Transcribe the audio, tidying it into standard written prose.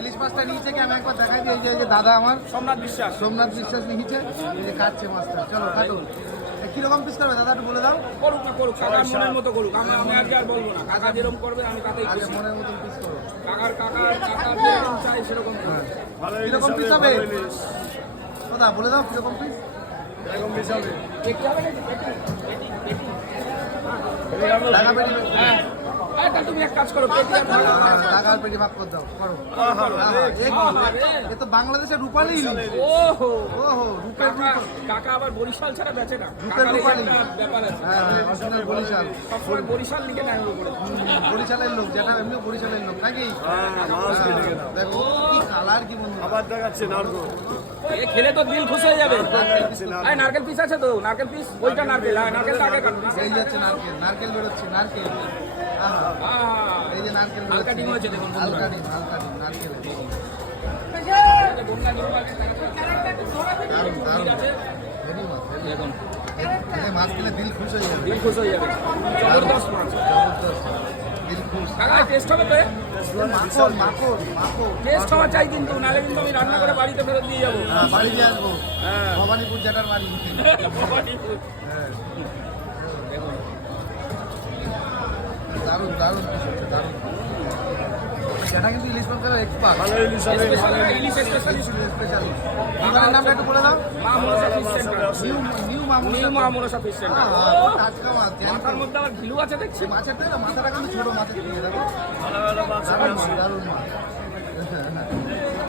ইলিশ মাছটা নিয়েছে কি আমি একবার দেখাই দিই। এই যে দাদা আমার সোমনাথ বিশ্বাস নিয়েছে, এই যে কাটছে মাছটা। চলো কাটো। কিরকম পিস করবে দাদা একটু বলে দাও। করুক না করুক, কাকার মনের মতো করুক, আমি আজকে আর বলবো না। কাকা যেরকম করবে আমি তাতেই খুশি। মনের মতন পিস করো। কাকার যেরকম চাই সেরকম। কিরকম পিস হবে দাদা বলে দাও, কিরকম পিস? তুমি এক কাজ করো, টাকার পেটি ভাগ করে দাও, করো। এ তো বাংলাদেশের রূপালী। ওহো রূপের কাকা আবার বরিশাল ছাড়া বেচে না। রূপের রূপালী ব্যাপার আছে। বরিশাল সবসময় বরিশাল লিখে না বরিশালের লোক, যেটা এমনি বরিশালের লোক নাকি। দেখো কি কালার, কি বন্ধু আবার দেখাচ্ছে নারকেল। খেলে তো দিল খুশি হয়ে যাবে। নারকেল পিস আছে তো, নারকেল পিস, ওইটা নারকেল। নারকেলটা আগে কাটুন। এই যাচ্ছে নারকেল বেরোচ্ছে, নারকেল। এই যে নারকেল হালকা ডিম হয়েছে দেখুন, হালকা ডিম নারকেল। দেখুন মাছ খেলে দিল খুশ হয়ে যাবে, দিল খুশ হয়ে যাবে। জবরদস্ত মাছ, দিল খুশ। কাকা টেস্ট হবে তো? মাখন টেস্ট হওয়া চাই, কিন্তু নাহলে কিন্তু আমি রান্না করে বাড়িতে ফেরত দিয়ে যাবো। বাড়ি দিয়ে আসবো, ভবানীপুর জেটার বাড়ি। দারুণ দারুণ সেটা কিন্তু ইলিশ মাছের এক্সপার্ট। ইলিশ স্পেশালিস্ট। দোকানের নামটা একটু বলে দাও। নিউ মামুরসা ফিশ সেন্টার। টাটকা মাছ, মাথার মধ্যে আবার ঘিলু আছে দেখছি। মাছের মাথাটা কিন্তু ছোট মাছের, দারুণ মাছ।